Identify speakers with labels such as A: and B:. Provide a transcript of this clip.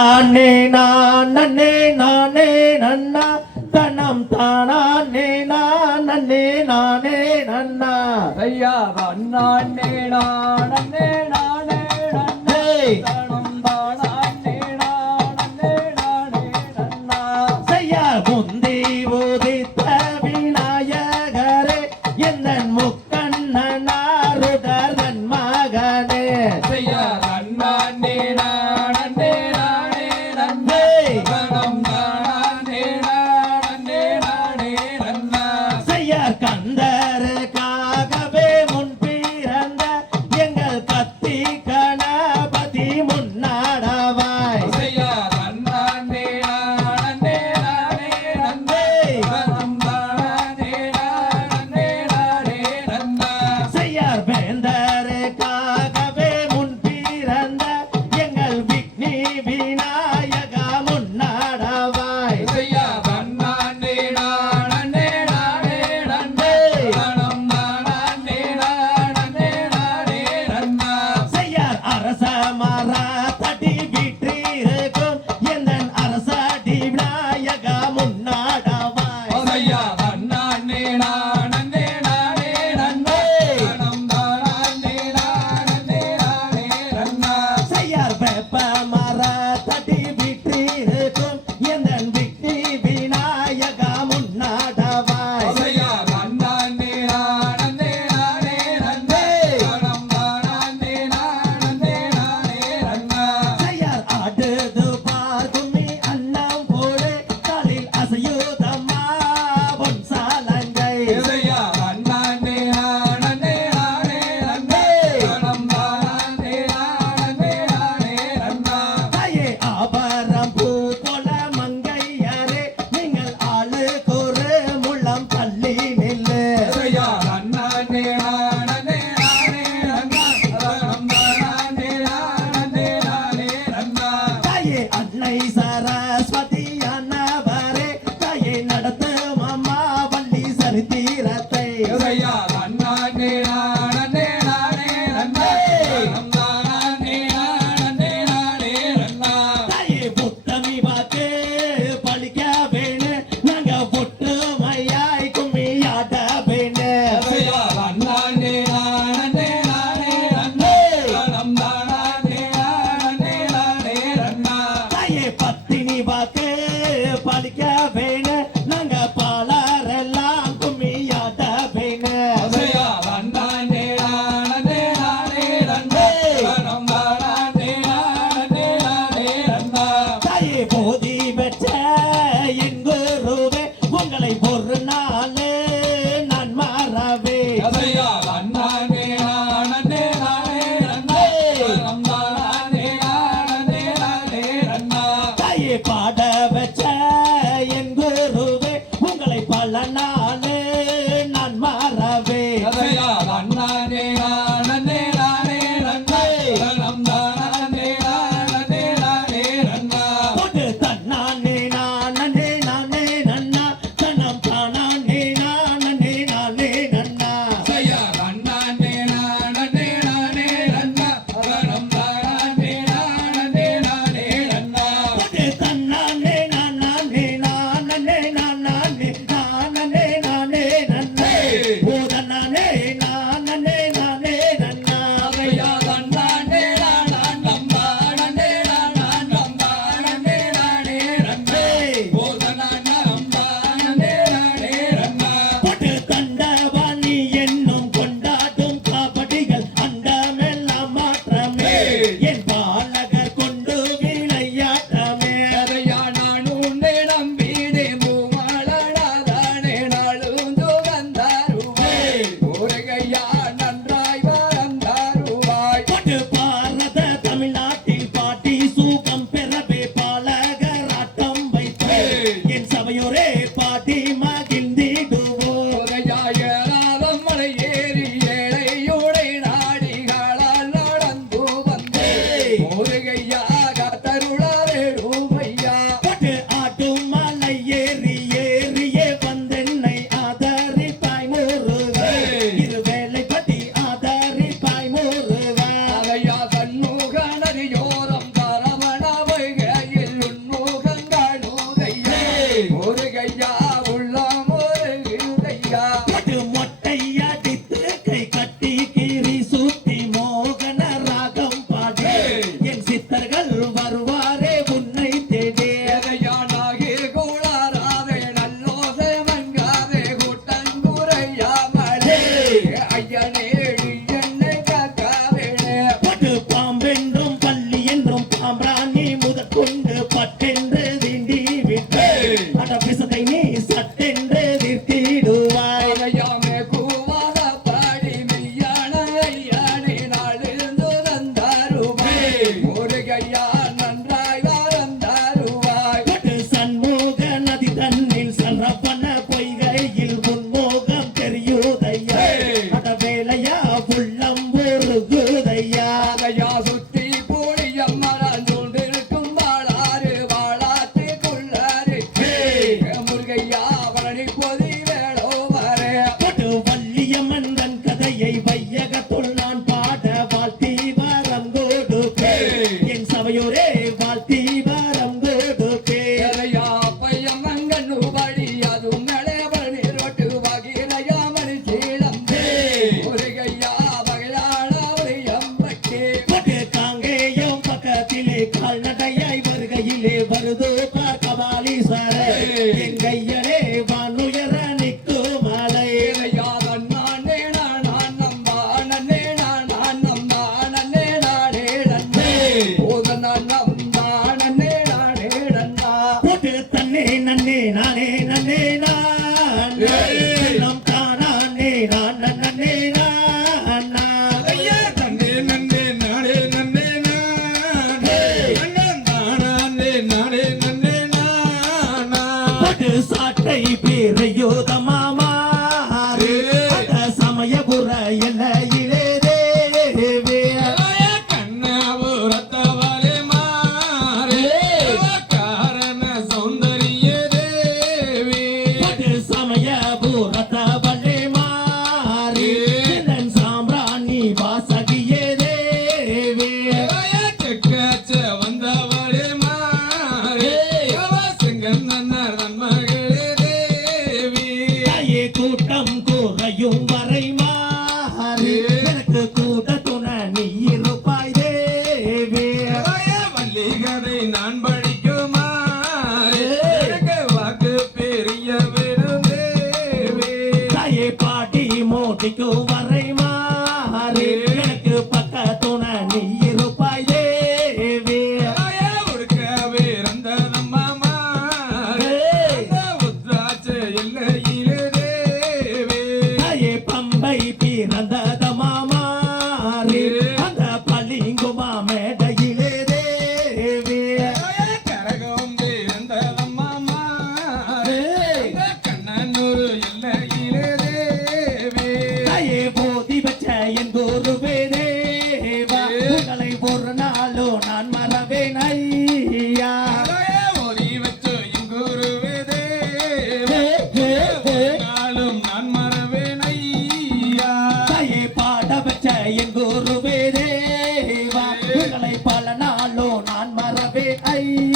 A: நானே நான் நன்னே நானே நன்னா.
B: தனம் தானே நான் நன்னே நானே நன்னா. ஐயா நானே நான் நன்னே. நானே நன்னே தனம் தானே நான் நன்னே நானே நன்னா.
A: செய்யா குந்தி
B: உதித்த விநாயகரே என்னன் señores. everybody, everybody.
A: Yeah. கூட்டம் குறையும் வரை
C: 哎